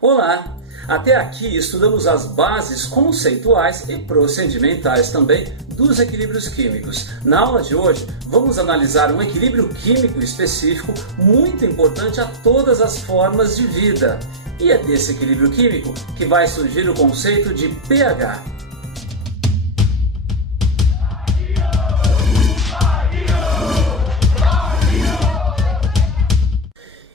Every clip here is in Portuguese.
Olá! Até aqui estudamos as bases conceituais e procedimentais também dos equilíbrios químicos. Na aula de hoje, vamos analisar um equilíbrio químico específico muito importante a todas as formas de vida. E é desse equilíbrio químico que vai surgir o conceito de pH.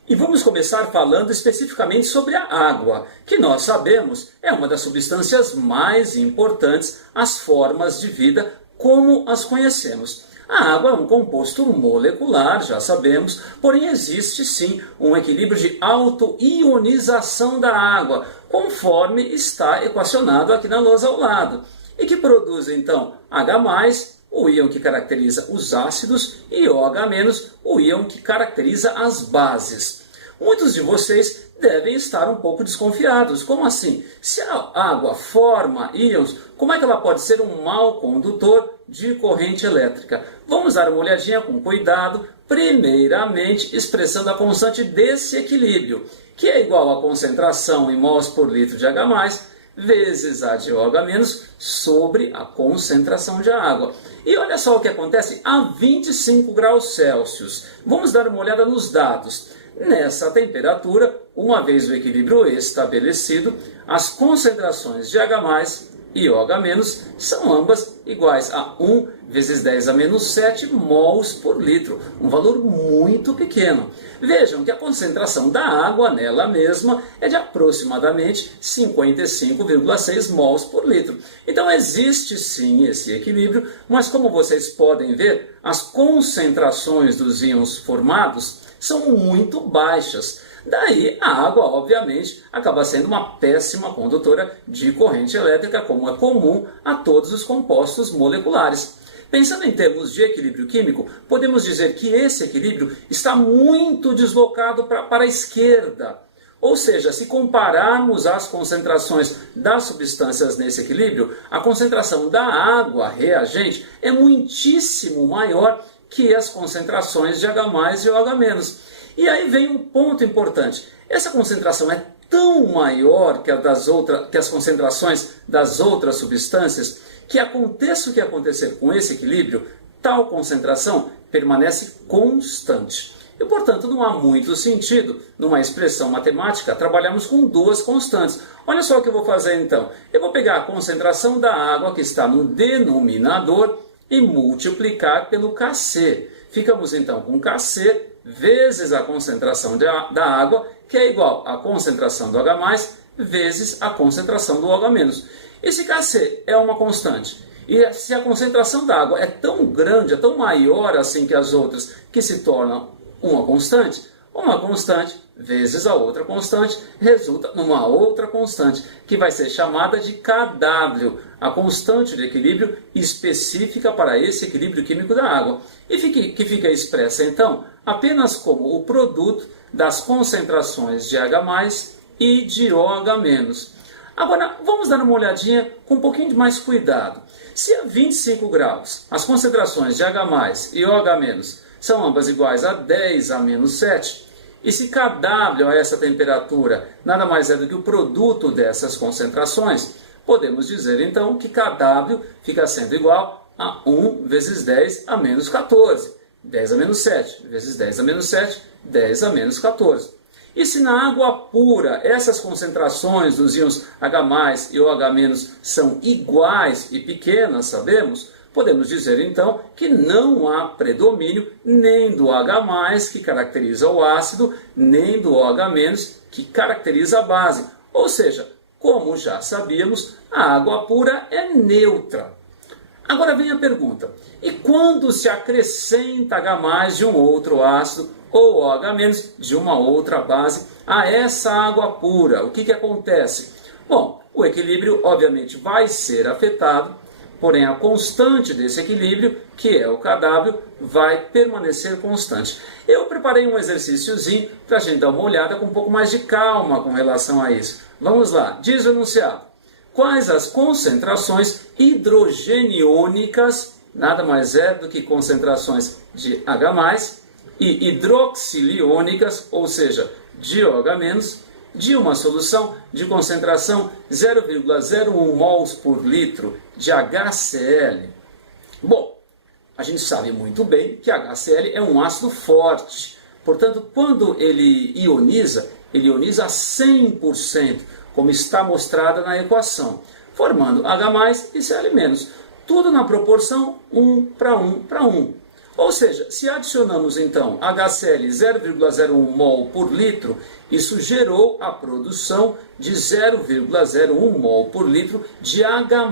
E vamos começar falando especificamente sobre a água, que nós sabemos é uma das substâncias mais importantes às formas de vida como as conhecemos. A água é um composto molecular, já sabemos, porém existe sim um equilíbrio de autoionização da água, conforme está equacionado aqui na lousa ao lado, e que produz então H+, o íon que caracteriza os ácidos, e OH-, o íon que caracteriza as bases. Muitos de vocês devem estar um pouco desconfiados. Como assim? Se a água forma íons, como é que ela pode ser um mau condutor de corrente elétrica? Vamos dar uma olhadinha com cuidado, primeiramente expressando a constante desse equilíbrio, que é igual à concentração em mols por litro de H+, vezes a de OH- sobre a concentração de água. E olha só o que acontece a 25 graus Celsius. Vamos dar uma olhada nos dados. Nessa temperatura, uma vez o equilíbrio estabelecido, as concentrações de H+ e OH- são ambas iguais a 1 vezes 10 a menos 7 mols por litro, um valor muito pequeno. Vejam que a concentração da água nela mesma é de aproximadamente 55,6 mols por litro. Então existe sim esse equilíbrio, mas como vocês podem ver, as concentrações dos íons formados são muito baixas. Daí a água, obviamente, acaba sendo uma péssima condutora de corrente elétrica, como é comum a todos os compostos moleculares. Pensando em termos de equilíbrio químico, podemos dizer que esse equilíbrio está muito deslocado para a esquerda. Ou seja, se compararmos as concentrações das substâncias nesse equilíbrio, a concentração da água reagente é muitíssimo maior que as concentrações de H+ e OH-. E aí vem um ponto importante. Essa concentração é tão maior que as concentrações das outras substâncias que aconteça o que acontecer com esse equilíbrio, tal concentração permanece constante. E, portanto, não há muito sentido, numa expressão matemática, trabalharmos com duas constantes. Olha só o que eu vou fazer então. Eu vou pegar a concentração da água que está no denominador e multiplicar pelo Kc. Ficamos então com Kc vezes a concentração da água, que é igual à concentração do H+, vezes a concentração do OH-. Esse Kc é uma constante. E se a concentração da água é tão grande, é tão maior assim que as outras, que se torna uma constante vezes a outra constante resulta numa outra constante, que vai ser chamada de Kw, a constante de equilíbrio específica para esse equilíbrio químico da água, e que fica expressa então apenas como o produto das concentrações de H+ e de OH-. Agora, vamos dar uma olhadinha com um pouquinho de mais cuidado. Se a 25 graus as concentrações de H+ e OH- são ambas iguais a 10 a menos 7, e se Kw a essa temperatura nada mais é do que o produto dessas concentrações, podemos dizer então que Kw fica sendo igual a 1 vezes 10 a menos 14. 10 a menos 7 vezes 10 a menos 7, 10 a menos 14. E se na água pura essas concentrações dos íons H+ e OH- são iguais e pequenas, sabemos, podemos dizer então que não há predomínio nem do H+, que caracteriza o ácido, nem do OH- que caracteriza a base. Ou seja, como já sabíamos, a água pura é neutra. Agora vem a pergunta: e quando se acrescenta H+ de um outro ácido ou OH- de uma outra base a essa água pura, o que acontece? Bom, o equilíbrio obviamente vai ser afetado, porém a constante desse equilíbrio, que é o Kw, vai permanecer constante. Eu preparei um exercíciozinho para a gente dar uma olhada com um pouco mais de calma com relação a isso. Vamos lá, diz o enunciado: quais as concentrações hidrogeniônicas, nada mais é do que concentrações de H+, e hidroxiliônicas, ou seja, de OH-, de uma solução de concentração 0,01 mols por litro de HCl. Bom, a gente sabe muito bem que HCl é um ácido forte. Portanto, quando ele ioniza a 100%, como está mostrada na equação, formando H+, e Cl-. Tudo na proporção 1 para 1 para 1. Ou seja, se adicionamos então HCl 0,01 mol por litro, isso gerou a produção de 0,01 mol por litro de H+,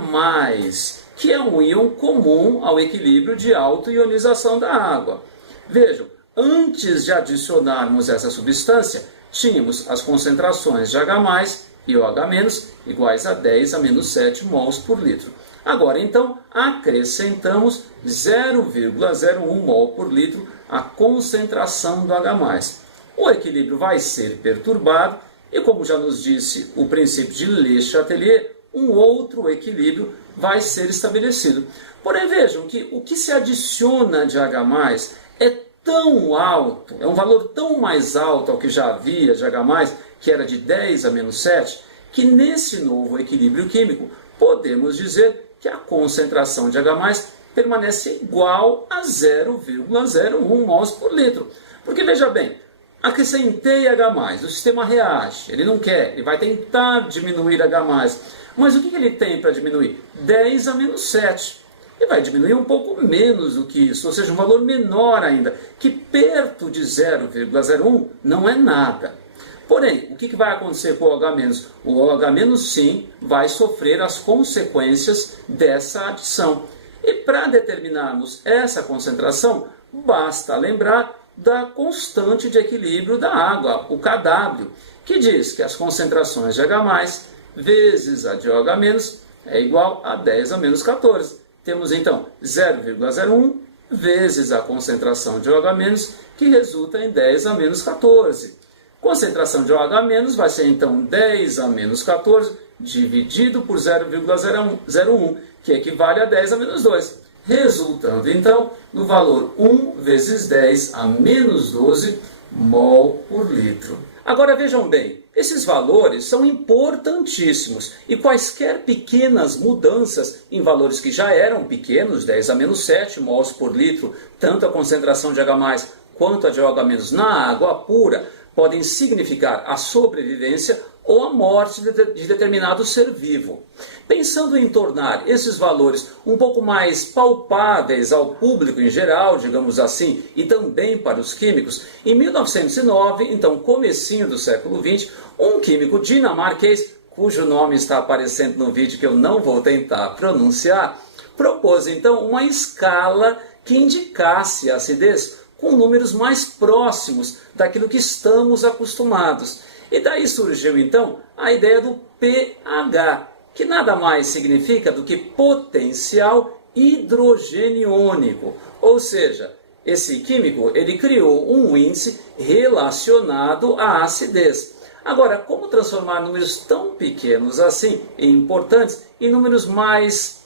que é um íon comum ao equilíbrio de autoionização da água. Vejam, antes de adicionarmos essa substância, tínhamos as concentrações de H+, e OH- iguais a 10 a menos 7 mols por litro. Agora, então, acrescentamos 0,01 mol por litro à concentração do H+. O equilíbrio vai ser perturbado e, como já nos disse o princípio de Le Chatelier, um outro equilíbrio vai ser estabelecido. Porém, vejam que o que se adiciona de H+, é tão alto, é um valor tão mais alto ao que já havia de H+, que era de 10 a menos 7, que nesse novo equilíbrio químico podemos dizer que a concentração de H+ permanece igual a 0,01 mols por litro. Porque veja bem, acrescentei H+, o sistema reage, ele não quer, ele vai tentar diminuir H+. Mas o que ele tem para diminuir? 10 a menos 7. E vai diminuir um pouco menos do que isso, ou seja, um valor menor ainda, que perto de 0,01 não é nada. Porém, o que vai acontecer com o OH-? O OH- sim vai sofrer as consequências dessa adição. E para determinarmos essa concentração, basta lembrar da constante de equilíbrio da água, o Kw, que diz que as concentrações de H+ vezes a de OH- é igual a 10 a menos 14. Temos então 0,01 vezes a concentração de OH-, que resulta em 10 a menos 14. Concentração de OH- vai ser então 10 a menos 14 dividido por 0,01, que equivale a 10 a menos 2, resultando então no valor 1 vezes 10 a menos 12 mol por litro. Agora vejam bem, esses valores são importantíssimos e quaisquer pequenas mudanças em valores que já eram pequenos, 10 a menos 7 mols por litro, tanto a concentração de H+ quanto a de OH- na água pura, podem significar a sobrevivência ou a morte de determinado ser vivo. Pensando em tornar esses valores um pouco mais palpáveis ao público em geral, digamos assim, e também para os químicos, em 1909, então comecinho do século XX, um químico dinamarquês, cujo nome está aparecendo no vídeo que eu não vou tentar pronunciar, propôs então uma escala que indicasse a acidez com números mais próximos daquilo que estamos acostumados. E daí surgiu então a ideia do pH, que nada mais significa do que potencial hidrogeniônico. Ou seja, esse químico ele criou um índice relacionado à acidez. Agora, como transformar números tão pequenos assim e importantes em números mais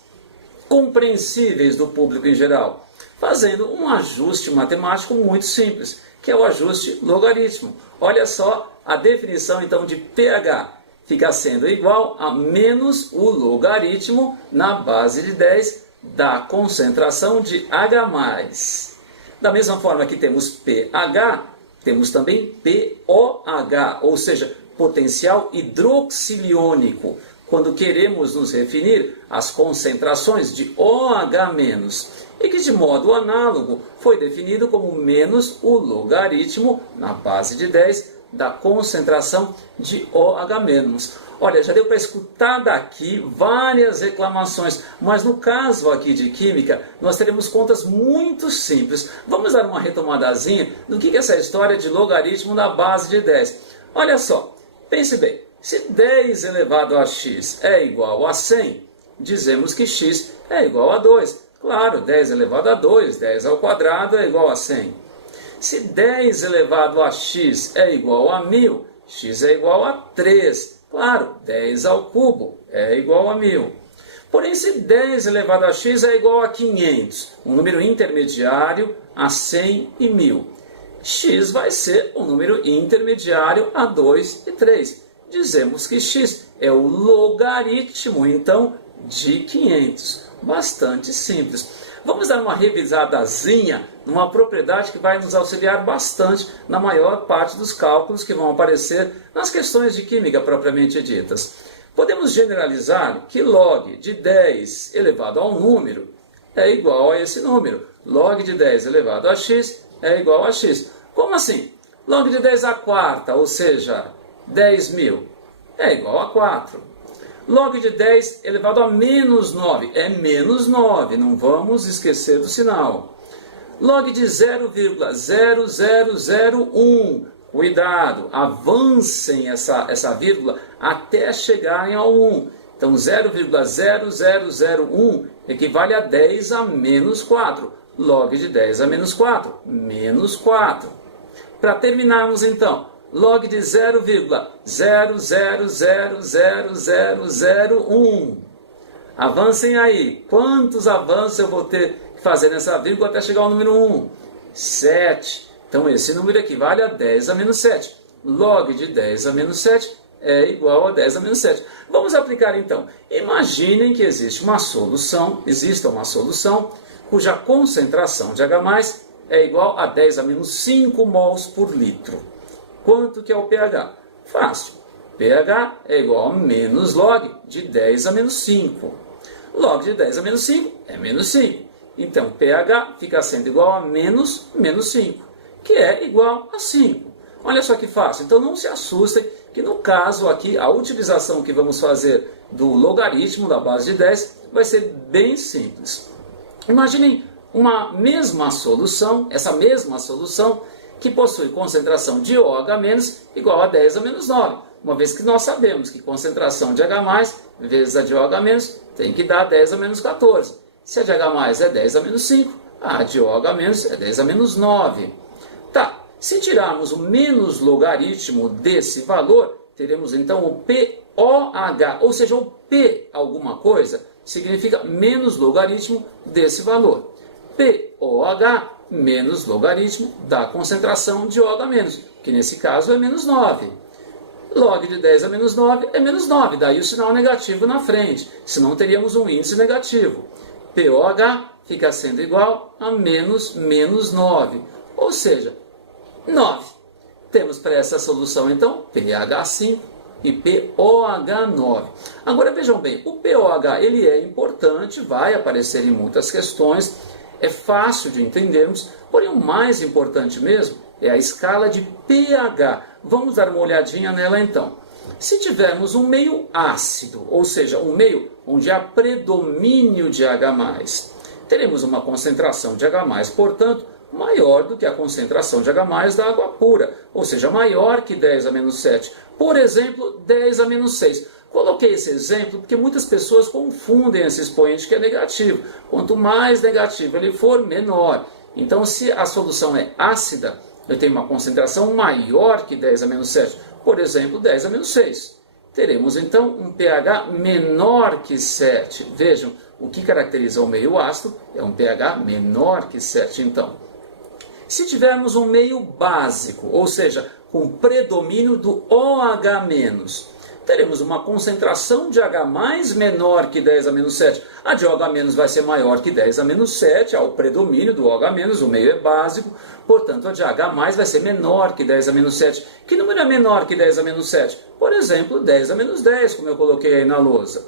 compreensíveis do público em geral? Fazendo um ajuste matemático muito simples, que é o ajuste logaritmo. Olha só a definição então de pH. Fica sendo igual a menos o logaritmo na base de 10 da concentração de H+. Da mesma forma que temos pH, temos também POH, ou seja, potencial hidroxiliônico, quando queremos nos referir às concentrações de OH-, e que de modo análogo foi definido como menos o logaritmo na base de 10 da concentração de OH-. Olha, já deu para escutar daqui várias reclamações, mas no caso aqui de química, nós teremos contas muito simples. Vamos dar uma retomadazinha do que é essa história de logaritmo na base de 10. Olha só, pense bem, se 10 elevado a x é igual a 100, dizemos que x é igual a 2. Claro, 10 elevado a 2, 10 ao quadrado é igual a 100. Se 10 elevado a x é igual a 1000, x é igual a 3. Claro, 10 ao cubo é igual a 1000. Porém, se 10 elevado a x é igual a 500, um número intermediário a 100 e 1000, x vai ser um número intermediário a 2 e 3. dizemos que x é o logaritmo, então, de 500. Bastante simples. Vamos dar uma revisadazinha numa propriedade que vai nos auxiliar bastante na maior parte dos cálculos que vão aparecer nas questões de química propriamente ditas. Podemos generalizar que log de 10 elevado a um número é igual a esse número. Log de 10 elevado a x é igual a x. Como assim? Log de 10 à quarta, ou seja, 10.000, é igual a 4. Log de 10 elevado a menos 9 é menos 9, não vamos esquecer do sinal. Log de 0,0001, cuidado, avancem essa vírgula até chegarem ao 1. Então 0,0001 equivale a 10 a menos 4. Log de 10 a menos 4, menos 4. Para terminarmos então, log de 0,00000001. Avancem aí. Quantos avanços eu vou ter que fazer nessa vírgula até chegar ao número 1? 7. Então esse número equivale a 10 a menos 7. Log de 10 a menos 7 é igual a 10 a menos 7. Vamos aplicar então. Imaginem que exista uma solução cuja concentração de H+, é igual a 10 a menos 5 mols por litro. Quanto que é o pH? Fácil. pH é igual a menos log de 10 a menos 5. Log de 10 a menos 5 é menos 5. Então, pH fica sendo igual a menos 5, que é igual a 5. Olha só que fácil. Então, não se assustem que no caso aqui, a utilização que vamos fazer do logaritmo da base de 10 vai ser bem simples. Imaginem uma mesma solução, essa mesma solução, que possui concentração de OH- igual a 10 a menos 9, uma vez que nós sabemos que concentração de H+, vezes a de OH- tem que dar 10 a menos 14. Se a de H+ é 10 a menos 5, a de OH- é 10 a menos 9. Tá, se tirarmos o menos logaritmo desse valor, teremos então o POH, ou seja, o P alguma coisa, significa menos logaritmo desse valor. POH menos logaritmo da concentração de OH-, que nesse caso é menos 9. Log de 10 a menos 9 é menos 9, daí o sinal negativo na frente, senão teríamos um índice negativo. POH fica sendo igual a menos 9, ou seja, 9. Temos para essa solução, então, pH5 e POH9. Agora, vejam bem, o POH ele é importante, vai aparecer em muitas questões, é fácil de entendermos, porém o mais importante mesmo é a escala de pH. Vamos dar uma olhadinha nela então. Se tivermos um meio ácido, ou seja, um meio onde há predomínio de H+, teremos uma concentração de H+, portanto, maior do que a concentração de H+ da água pura, ou seja, maior que 10 a menos 7. Por exemplo, 10 a menos 6. Coloquei esse exemplo porque muitas pessoas confundem esse expoente que é negativo. Quanto mais negativo ele for, menor. Então, se a solução é ácida, eu tenho uma concentração maior que 10 a menos 7. Por exemplo, 10 a menos 6. Teremos, então, um pH menor que 7. Vejam, o que caracteriza o meio ácido é um pH menor que 7, então. Se tivermos um meio básico, ou seja, com predomínio do OH-, teremos uma concentração de H+ menor que 10 a menos 7. A de OH- vai ser maior que 10 a menos 7, ao predomínio do OH-, o meio é básico, portanto a de H+ vai ser menor que 10 a menos 7. Que número é menor que 10 a menos 7? Por exemplo, 10 a menos 10, como eu coloquei aí na lousa.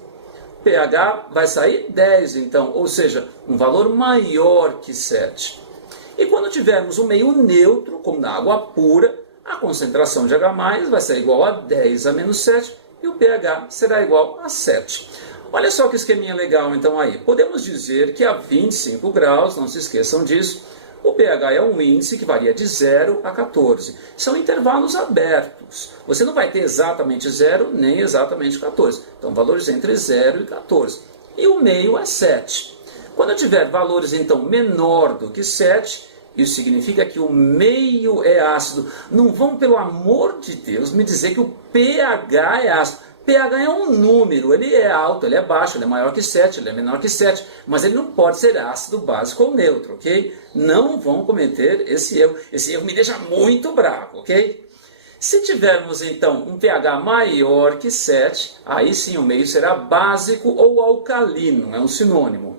pH vai sair 10, então, ou seja, um valor maior que 7. E quando tivermos um meio neutro, como na água pura, a concentração de H+ vai ser igual a 10 a menos 7 e o pH será igual a 7. Olha só que esqueminha legal então aí. Podemos dizer que a 25 graus, não se esqueçam disso, o pH é um índice que varia de 0 a 14. São intervalos abertos. Você não vai ter exatamente 0 nem exatamente 14. Então, valores entre 0 e 14. E o meio é 7. Quando eu tiver valores, então, menor do que 7, isso significa que o meio é ácido. Não vão, pelo amor de Deus, me dizer que o pH é ácido. pH é um número, ele é alto, ele é baixo, ele é maior que 7, ele é menor que 7, mas ele não pode ser ácido, básico ou neutro, ok? Não vão cometer esse erro. Esse erro me deixa muito bravo, ok? Se tivermos então um pH maior que 7, aí sim o meio será básico ou alcalino, é um sinônimo.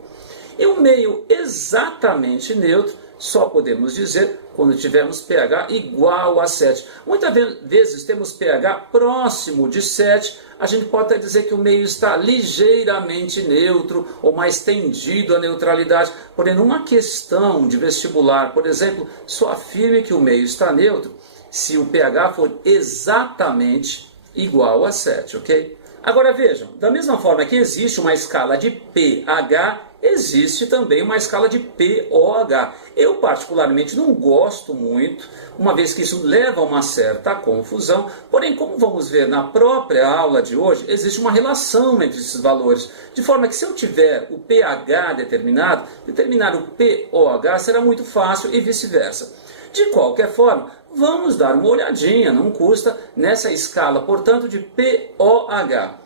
E um meio exatamente neutro só podemos dizer quando tivermos pH igual a 7. Muitas vezes temos pH próximo de 7, a gente pode até dizer que o meio está ligeiramente neutro ou mais tendido à neutralidade. Porém, numa questão de vestibular, por exemplo, só afirme que o meio está neutro se o pH for exatamente igual a 7, ok? Agora vejam, da mesma forma que existe uma escala de pH, existe também uma escala de pOH. Eu particularmente não gosto muito, uma vez que isso leva a uma certa confusão, porém, como vamos ver na própria aula de hoje, existe uma relação entre esses valores, de forma que se eu tiver o pH determinado, determinar o pOH será muito fácil e vice-versa. De qualquer forma, vamos dar uma olhadinha, não custa, nessa escala, portanto, de pOH.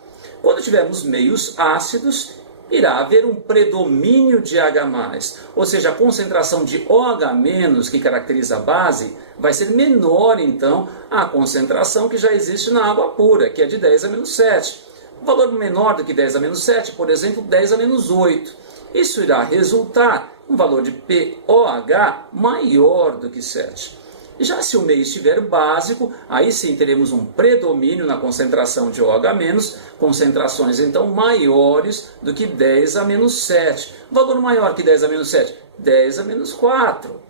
Quando tivermos meios ácidos, irá haver um predomínio de H+, ou seja, a concentração de OH- que caracteriza a base vai ser menor, então, à concentração que já existe na água pura, que é de 10 a menos 7. Um valor menor do que 10 a menos 7, por exemplo, 10 a menos 8. Isso irá resultar um valor de pOH maior do que 7. Já se o meio estiver básico, aí sim teremos um predomínio na concentração de OH-, concentrações então maiores do que 10 a menos 7. Valor maior que 10 a menos 7, 10 a menos 4.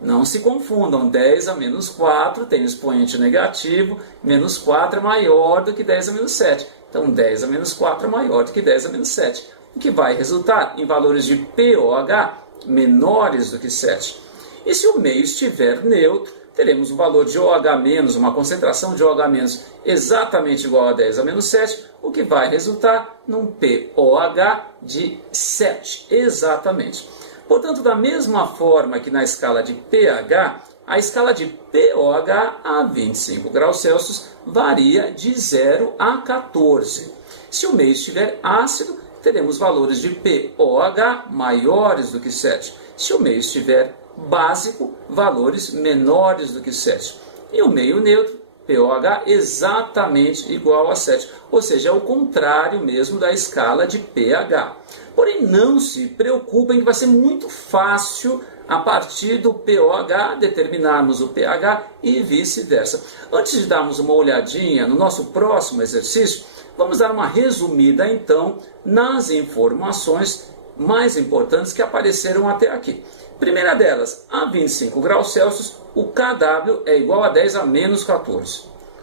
Não se confundam, 10 a menos 4 tem expoente negativo, menos 4 é maior do que 10 a menos 7. Então 10 a menos 4 é maior do que 10 a menos 7, o que vai resultar em valores de pOH menores do que 7. E se o meio estiver neutro, teremos um valor de OH-, uma concentração de OH- exatamente igual a 10 a menos 7, o que vai resultar num pOH de 7, exatamente. Portanto, da mesma forma que na escala de pH, a escala de pOH a 25 graus Celsius varia de 0 a 14. Se o meio estiver ácido, teremos valores de pOH maiores do que 7. Se o meio estiver básico, valores menores do que 7. E o meio neutro, pOH, exatamente igual a 7. Ou seja, é o contrário mesmo da escala de pH. Porém, não se preocupem que vai ser muito fácil a partir do pOH determinarmos o pH e vice-versa. Antes de darmos uma olhadinha no nosso próximo exercício, vamos dar uma resumida então nas informações mais importantes que apareceram até aqui. Primeira delas, a 25 graus Celsius, o kW é igual a 10 a menos 14.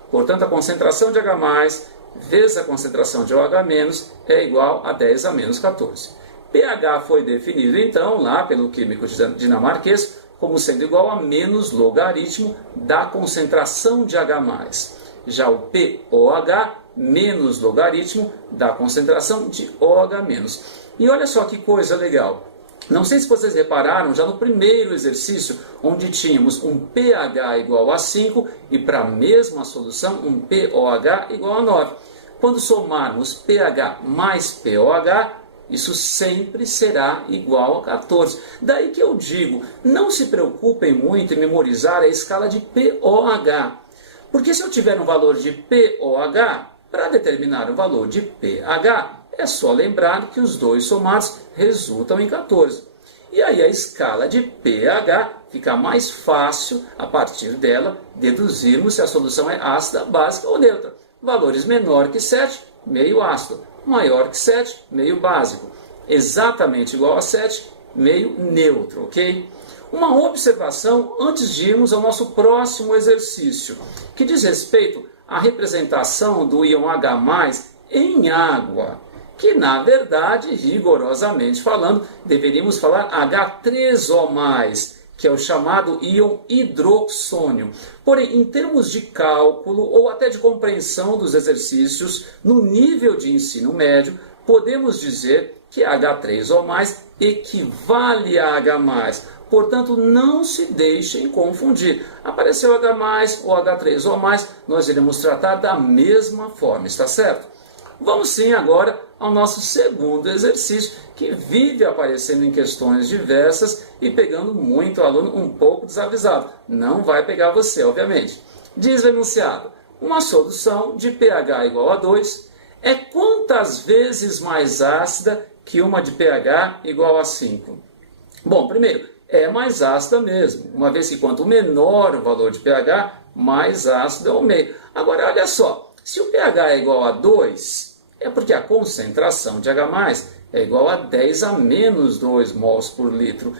Portanto, a concentração de H+, vezes a concentração de OH- é igual a 10 a menos 14. pH foi definido, então, lá pelo químico dinamarquês, como sendo igual a menos logaritmo da concentração de H+. Já o pOH, menos logaritmo da concentração de OH-. E olha só que coisa legal. Não sei se vocês repararam, já no primeiro exercício, onde tínhamos um pH igual a 5 e para a mesma solução um pOH igual a 9. Quando somarmos pH mais pOH, isso sempre será igual a 14. Daí que eu digo, não se preocupem muito em memorizar a escala de pOH. Porque se eu tiver um valor de pOH, para determinar o valor de pH, é só lembrar que os dois somados resultam em 14. E aí a escala de pH fica mais fácil, a partir dela, deduzirmos se a solução é ácida, básica ou neutra. Valores menor que 7, meio ácido. Maior que 7, meio básico. Exatamente igual a 7, meio neutro, ok? Uma observação antes de irmos ao nosso próximo exercício, que diz respeito à representação do íon H+, em água, que na verdade, rigorosamente falando, deveríamos falar H3O+, que é o chamado íon hidroxônio. Porém, em termos de cálculo ou até de compreensão dos exercícios no nível de ensino médio, podemos dizer que H3O+, equivale a H+. Portanto, não se deixem confundir. Apareceu H+, ou H3O+, nós iremos tratar da mesma forma, está certo? Vamos sim agora ao nosso segundo exercício, que vive aparecendo em questões diversas e pegando muito aluno um pouco desavisado. Não vai pegar você, obviamente. Diz o enunciado: uma solução de pH igual a 2 é quantas vezes mais ácida que uma de pH igual a 5? Bom, primeiro, é mais ácida mesmo, uma vez que quanto menor o valor de pH, mais ácido é o meio. Agora, olha só, se o pH é igual a 2, é porque a concentração de H+, é igual a 10 a menos 2 mols por litro.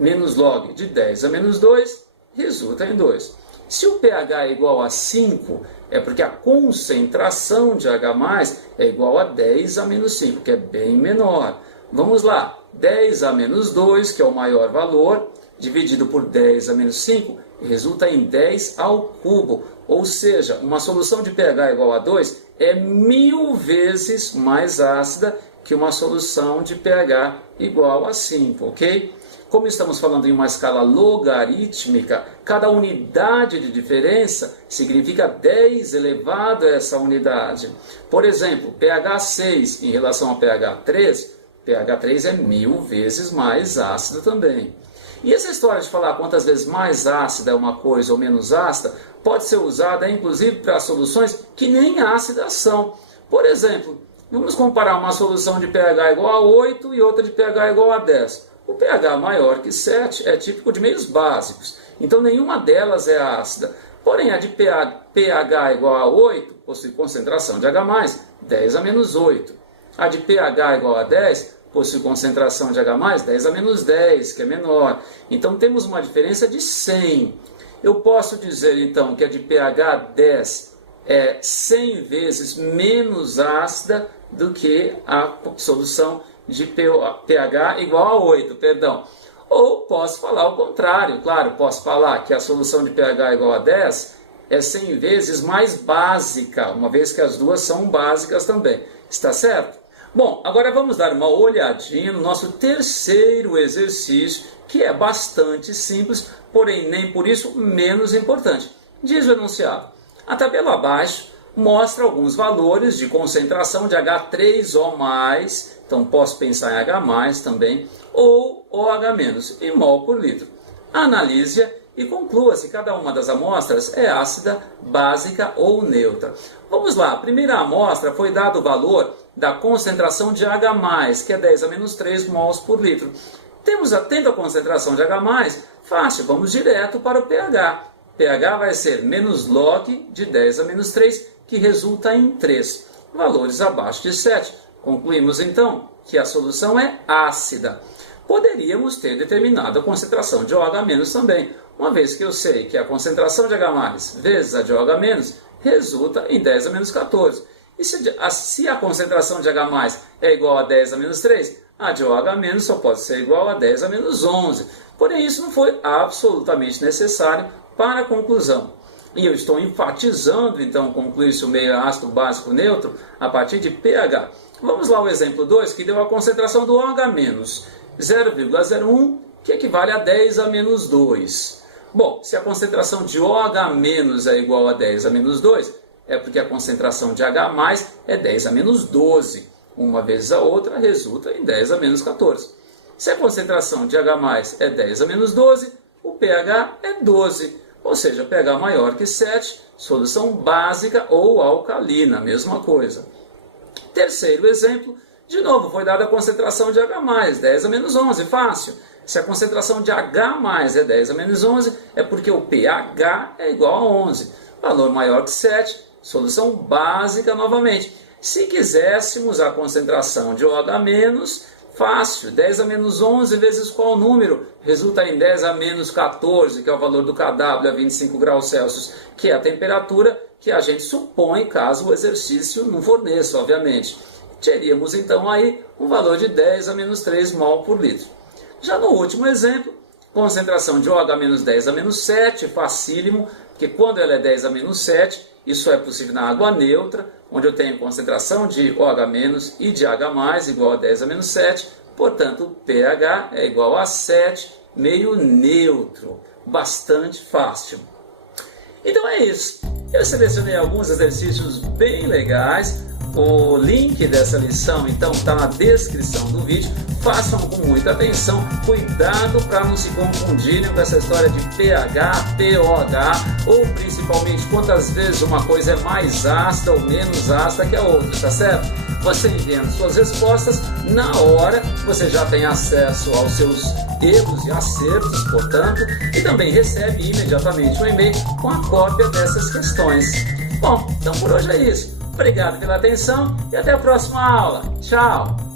Menos log de 10 a menos 2 resulta em 2. Se o pH é igual a 5, é porque a concentração de H+, é igual a 10 a menos 5, que é bem menor. Vamos lá, 10 a menos 2, que é o maior valor, dividido por 10 a menos 5, resulta em 10 ao cubo. Ou seja, uma solução de pH igual a 2 é 1000 vezes mais ácida que uma solução de pH igual a 5, ok? Como estamos falando em uma escala logarítmica, cada unidade de diferença significa 10 elevado a essa unidade. Por exemplo, pH 6 em relação a pH 3, pH 3 é 1000 vezes mais ácido também. E essa história de falar quantas vezes mais ácida é uma coisa ou menos ácida, pode ser usada inclusive para soluções que nem ácidas são. Por exemplo, vamos comparar uma solução de pH igual a 8 e outra de pH igual a 10. O pH maior que 7 é típico de meios básicos, então nenhuma delas é ácida. Porém, a de pH igual a 8 possui concentração de H+, 10 a menos 8. A de pH igual a 10 possui concentração de H+, 10 a menos 10, que é menor. Então temos uma diferença de 100. Eu posso dizer então que a de pH 10 é 100 vezes menos ácida do que a solução de pH igual a 8, perdão. Ou posso falar o contrário, claro, posso falar que a solução de pH igual a 10 é 100 vezes mais básica, uma vez que as duas são básicas também. Está certo? Bom, agora vamos dar uma olhadinha no nosso terceiro exercício, que é bastante simples, porém nem por isso menos importante. Diz o enunciado: a tabela abaixo mostra alguns valores de concentração de H3O+, então posso pensar em H+, também, ou OH- em mol por litro. Analise-a e conclua se cada uma das amostras é ácida, básica ou neutra. Vamos lá, a primeira amostra foi dado o valor da concentração de H+, que é 10 a menos 3 mols por litro. Tendo a concentração de H+, fácil, vamos direto para o pH. pH vai ser menos log de 10 a menos 3, que resulta em 3. Valores abaixo de 7. Concluímos então que a solução é ácida. Poderíamos ter determinado a concentração de OH- também, uma vez que eu sei que a concentração de H+ vezes a de OH- resulta em 10 a menos 14. E se a concentração de H+ é igual a 10 a menos 3, a de OH- só pode ser igual a 10 a menos 11. Porém, isso não foi absolutamente necessário para a conclusão. E eu estou enfatizando, então, concluir se o meio é ácido, básico, neutro, a partir de pH. Vamos lá ao exemplo 2, que deu a concentração do OH-, 0,01, que equivale a 10 a menos 2. Bom, se a concentração de OH- é igual a 10 a menos 2, é porque a concentração de H+ é 10 a menos 12. Uma vezes a outra resulta em 10 a menos 14. Se a concentração de H+ é 10 a menos 12, o pH é 12. Ou seja, pH maior que 7, solução básica ou alcalina, mesma coisa. Terceiro exemplo, de novo, foi dada a concentração de H+, 10 a menos 11, fácil. Se a concentração de H+ é 10 a menos 11, é porque o pH é igual a 11. Valor maior que 7, solução básica novamente. Se quiséssemos a concentração de OH-, fácil, 10 a menos 11 vezes qual número? Resulta em 10 a menos 14, que é o valor do kW a 25 graus Celsius, que é a temperatura que a gente supõe caso o exercício não forneça, obviamente. Teríamos então aí um valor de 10 a menos 3 mol por litro. Já no último exemplo, concentração de OH- 10 a menos 7, facílimo, porque quando ela é 10 a menos 7, isso é possível na água neutra, onde eu tenho concentração de OH- e de H+ igual a 10 a menos 7, portanto, o pH é igual a 7, meio neutro, bastante fácil. Então é isso. Eu selecionei alguns exercícios bem legais O link dessa lição, então, está na descrição do vídeo. Façam com muita atenção, cuidado para não se confundirem com essa história de pH, pOH, ou principalmente quantas vezes uma coisa é mais ácida ou menos ácida que a outra, tá certo? Você enviando suas respostas, na hora você já tem acesso aos seus erros e acertos, portanto, e também recebe imediatamente um e-mail com a cópia dessas questões. Bom, então por hoje é isso. Obrigado pela atenção e até a próxima aula. Tchau!